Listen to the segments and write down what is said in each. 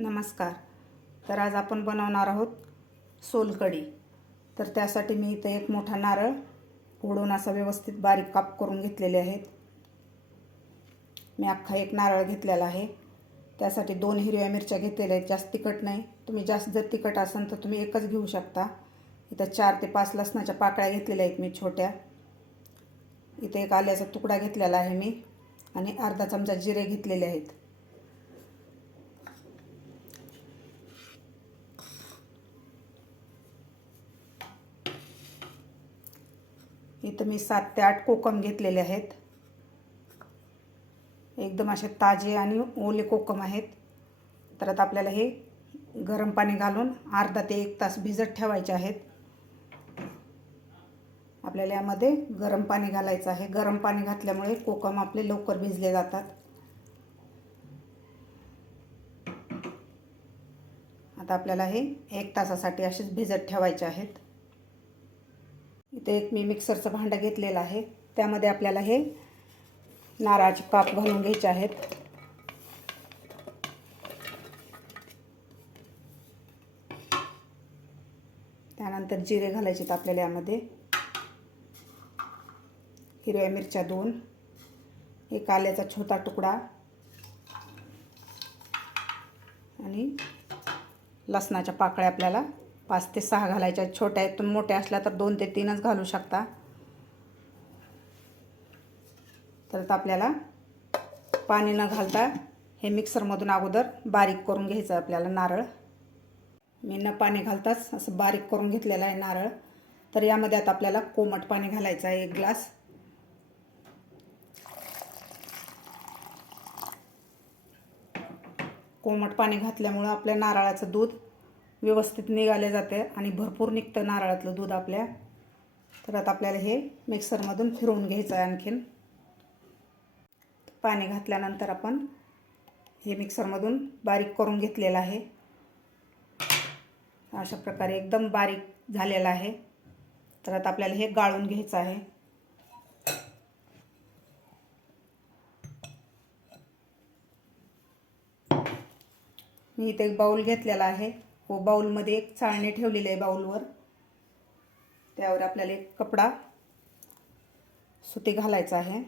नमस्कार. तर आज आपण बनवणार आहोत सोलकढी. तर त्यासाठी मी इथे एक मोठा नारळ फोडून असा व्यवस्थित बारीक काप करून घेतलेले आहेत. मी अख्खा एक नारळ घेतलेला आहे. त्यासाठी 2 हिरव्या मिरच्या घेतलेल्या आहेत. जास्त तिखट नाही. तुम्ही जास्त जर तिखट असेल तर तुम्ही एकच घेऊ शकता. इथं 4 ते 5 लसणाच्या पाकळ्या घेतलेल्या आहेत मी छोट्या. इथे एक आल्याचा तुकडा घेतलेला आहे मी आणि अर्धा चमचा जिरे घेतलेले आहेत. इथं मी 7 ते 8 कोकम घेतलेले आहेत. एकदम असे ताजे आणि ओले कोकम आहेत. तर आता आपल्याला हे गरम पाणी घालून अर्धा ते 1 तास भिजत ठेवायचे आहेत. आपल्याला यामध्ये गरम पाणी घालायचं आहे. गरम पाणी घातल्यामुळे कोकम आपले लवकर भिजले जातात. आता आपल्याला हे 1 तासासाठी असेच भिजत ठेवायचे आहेत. इथे एक मी मिक्सरचं भांडं घेतलेलं आहे. त्यामध्ये आपल्याला हे नारळाचे काप घालून घ्यायचे आहेत. त्यानंतर जिरे घालायचे आहेत आपल्याला यामध्ये. हिरव्या मिरच्या 2, एक आल्याचा छोटा तुकडा आणि लसणाच्या पाकळ्या आपल्याला 5 ते 6 घालायच्या आहेत. छोट्या आहेत, तुम्ही मोठ्या असल्या तर 2 ते 3च घालू शकता. तर आपल्याला पाणी न घालता हे मिक्सरमधून अगोदर बारीक करून घ्यायचं आपल्याला नारळ. मी न पाणी घालताच असं बारीक करून घेतलेलं आहे नारळ. तर यामध्ये आता आपल्याला कोमट पाणी घालायचं आहे 1 ग्लास. कोमट पाणी घातल्यामुळं आपल्या नारळाचं दूध व्यवस्थित निघाले जाते आणि भरपूर निघतं नारळातलं दूध आपल्या. तर आता आपल्याला हे मिक्सरमधून फिरवून घ्यायचं आहे. आणखीन पाणी घातल्यानंतर आपण हे मिक्सरमधून बारीक करून घेतलेलं आहे. अशा प्रकारे एकदम बारीक झालेलं आहे. तर आता आपल्याला हे गाळून घ्यायचं आहे. मी इथे एक बाउल घेतलेला आहे. व बाउलमध्ये एक चाळणी ठेवलेली आहे बाउलवर. त्यावर आपल्याला एक कपडा सुती घालायचा आहे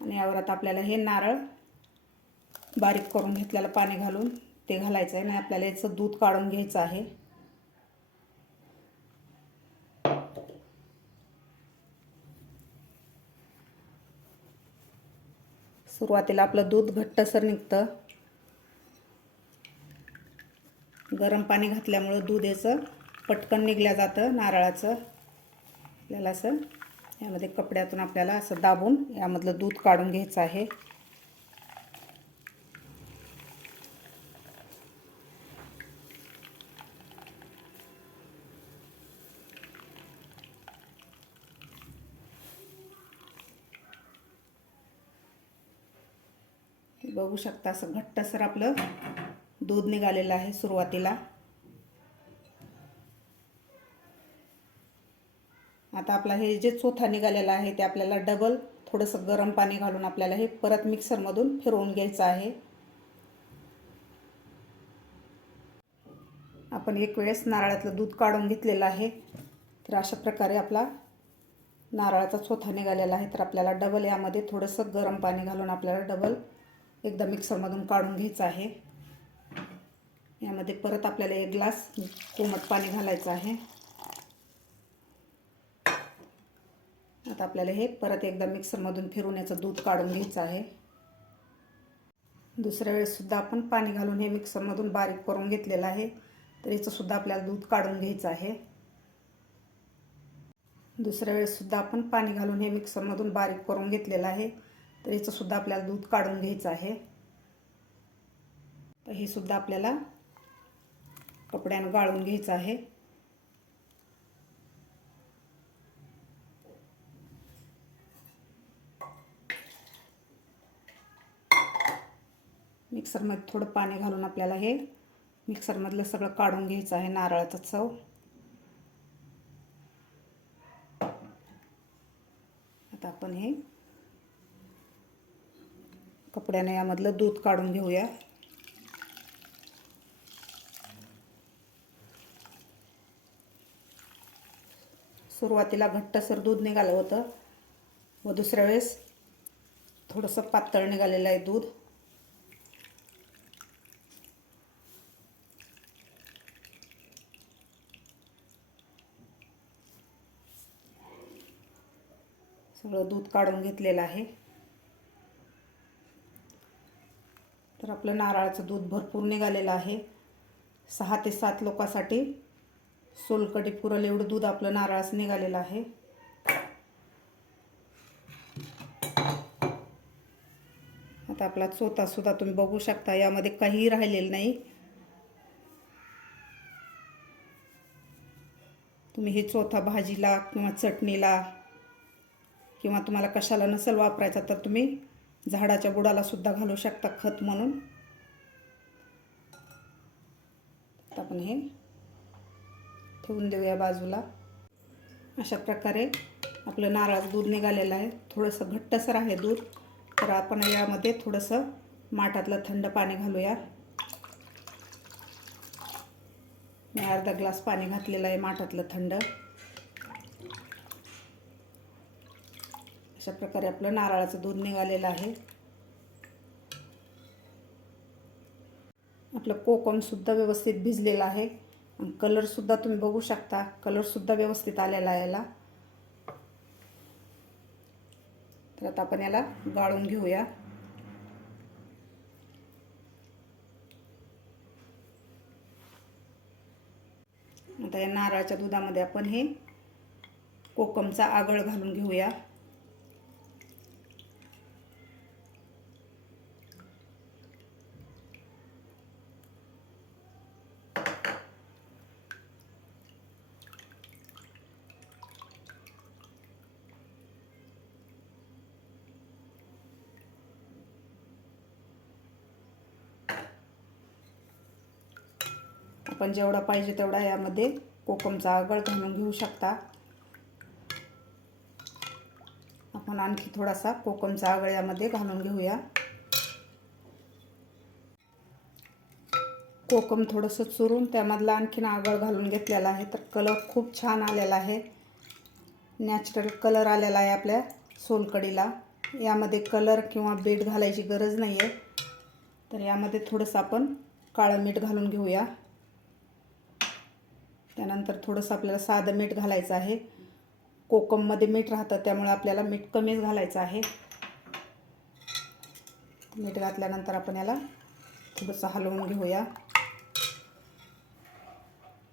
आणि यावर आता आपल्याला हे नारळ बारीक करून घेतलेलं पाणी घालून ते घालायचं आहे आणि आपल्याला याचं दूध काढून घ्यायचं आहे. सुरुवातीला आपलं दूध घट्टसर निघतं. गरम पाणी घातल्यामुळं दूध याचं पटकन निघलं जातं नारळाचं. आपल्याला असं यामध्ये कपड्यातून आपल्याला असं दाबून यामधलं दूध काढून घ्यायचं आहे. बघू शकता असं घट्टसर आपलं दूध निघालेलं आहे सुरुवातीला. आता आपला हे जे चोथा निघालेला आहे ते आपल्याला डबल थोडंसं गरम पाणी घालून आपल्याला हे परत मिक्सरमधून फिरवून घ्यायचं आहे. आपण एक वेळेस नारळातलं दूध काढून घेतलेलं आहे. तर अशा प्रकारे आपला नारळाचा चोथा निघालेला आहे. तर आपल्याला डबल यामध्ये थोडंसं गरम पाणी घालून आपल्याला डबल एकदा मिक्सरमधून काढून घ्यायचं आहे. यामध्ये परत आपल्याला 1 ग्लास कोमट पाणी घालायचं आहे. आता आपल्याला हे परत एकदा मिक्सरमधून फिरून याचं दूध काढून घ्यायचं आहे. दुसऱ्या वेळेस सुद्धा आपण पाणी घालून हे मिक्सरमधून बारीक करून घेतलेलं आहे. तर याचं सुद्धा आपल्याला दूध काढून घ्यायचं आहे. दुसऱ्या वेळेस सुद्धा आपण पाणी घालून हे मिक्सरमधून बारीक करून घेतलेलं आहे. तर याचं सुद्धा आपल्याला दूध काढून घ्यायचं आहे. तर हे सुद्धा आपल्याला कपड्यानं गाळून घ्यायचं आहे. मिक्सरमध्ये थोडं पाणी घालून आपल्याला हे मिक्सरमधलं सगळं काढून घ्यायचं आहे नारळाचं चव. आता आपण हे कपड्याने यामधलं दूध काढून घेऊया. सुरुवातीला घट्टसर दूध निघालं होतं व दुसऱ्या वेळेस थोडंसं पातळ निघालेलं आहे दूध. सगळं दूध काढून घेतलेलं आहे. तर आपलं नारळाचं दूध भरपूर निघालेलं आहे. 6 ते 7 लोकांसाठी सोलकढी पुरेल एवढं दूध आपलं नारळाचं निघालेलं आहे. आता आपला चोथा सुद्धा तुम्ही बघू शकता, यामध्ये काहीही राहिलेलं नाही. तुम्ही हे चोथा भाजीला किंवा चटणीला किंवा तुम्हाला कशाला नसेल वापरायचा तर तुम्ही झाडाच्या बुडाला सुद्धा घालू शकता खत म्हणून. आता आपण हे ठेवून देऊया बाजूला. अशा प्रकारे आपलं नारळाचं दूध निघालेलं आहे. थोडंसं घट्टसर आहे दूध. तर आपण यामध्ये थोडंसं माठातलं थंड पाणी घालूया. मी अर्धा ग्लास पाणी घातलेलं आहे माठातलं थंड. अशा प्रकारे आपलं नारळाचं दूध निघालेलं आहे. आपलं कोकमसुद्धा व्यवस्थित भिजलेलं आहे. आणि कलरसुद्धा तुम्ही बघू शकता, कलरसुद्धा व्यवस्थित आलेला आहे याला. तर आता आपण याला गाळून घेऊया. आता या नारळाच्या दुधामध्ये आपण हे कोकमचा आगळ घालून घेऊया. आपण जेवढा पाहिजे तेवढा यामध्ये कोकमचा आगळ घालून घेऊ शकता. आपण आणखी थोडासा कोकमचा आगळ यामध्ये घालून घेऊया. कोकम थोडंसं चुरून त्यामधला आणखीन आगळ घालून घेतलेला आहे. तर कलर खूप छान आलेला आहे. नॅचरल कलर आलेला आहे आपल्या सोलकढीला. यामध्ये कलर किंवा बीट घालायची गरज नाही आहे. तर यामध्ये थोडंसं आपण काळं मीठ घालून घेऊया. त्यानंतर थोडंसं आपल्याला साधं मीठ घालायचं आहे. कोकममध्ये मीठ राहतं त्यामुळे आपल्याला मीठ कमीच घालायचं आहे. मीठ घातल्यानंतर आपण याला थोडंसं हलवून घेऊया.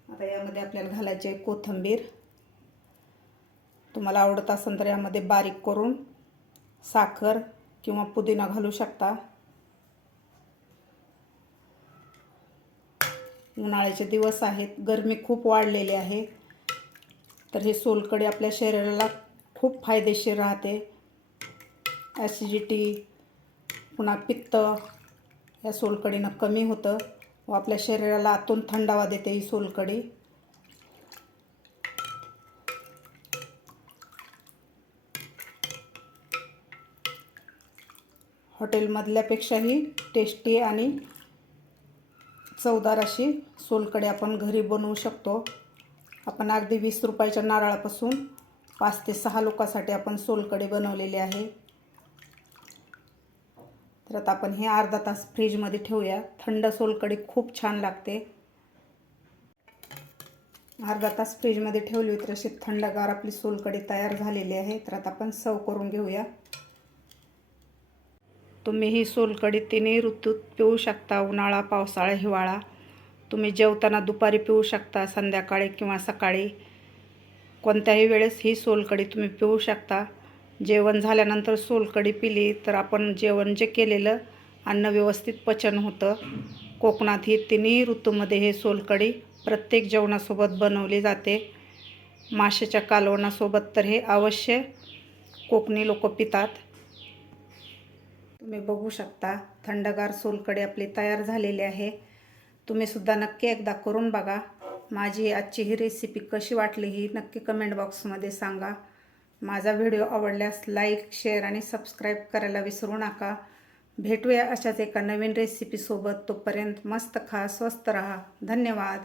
आता यामध्ये आपल्याला घालायचे कोथिंबीर. तुम्हाला आवडत असेल तर यामध्ये बारीक करून साखर किंवा पुदिना घालू शकता. उन्हाळ्याचे दिवस आहेत, गरमी खूप वाढलेली आहे. तर हे सोलकढी आपल्या शरीराला खूप फायदेशीर राहते. ॲसिडिटी पुन्हा पित्त या सोलकढीनं कमी होतं व आपल्या शरीराला आतून थंडावा देते ही सोलकढी. हॉटेलमधल्यापेक्षाही टेस्टी आणि चवदार अशी सोलकढी आपण घरी बनवू शकतो. आपण अगदी 20 रुपयाच्या नारळापासून 5 ते 6 लोकांसाठी आपण सोलकढी बनवलेली आहे. तर आता आपण हे अर्धा तास फ्रीजमध्ये ठेवूया. थंड सोलकढी खूप छान लागते. अर्धा तास फ्रीजमध्ये ठेवली तर अशी थंडगार आपली सोलकढी तयार झालेली आहे. तर आता आपण सर्व करून घेऊया. तुम्ही ही सोलकढी तिन्ही ऋतूत पिऊ शकता. उन्हाळा, पावसाळा, हिवाळा. तुम्ही जेवताना दुपारी पिऊ शकता, संध्याकाळी किंवा सकाळी. कोणत्याही वेळेस ही सोलकढी तुम्ही पिऊ शकता. जेवण झाल्यानंतर सोलकढी पिली तर आपण जेवण जे केलेलं अन्न व्यवस्थित पचन होतं. कोकणात ही तिन्ही ऋतूमध्ये हे सोलकढी प्रत्येक जेवणासोबत बनवली जाते. माशाच्या कालवणासोबत तर हे अवश्य कोकणी लोक पितात. तुम्ही बघू शकता थंडगार सोलकढी आपली तयार झालेली आहे. तुम्ही सुद्धा नक्की एकदा करून बघा. माझी आजची ही रेसिपी कशी वाटली ही नक्की कमेंट बॉक्समध्ये सांगा. माझा व्हिडिओ आवडल्यास लाईक, शेअर आणि सबस्क्राईब करायला विसरू नका. भेटूया अशाच एका नवीन रेसिपीसोबत. तोपर्यंत मस्त खा, स्वस्त रहा. धन्यवाद.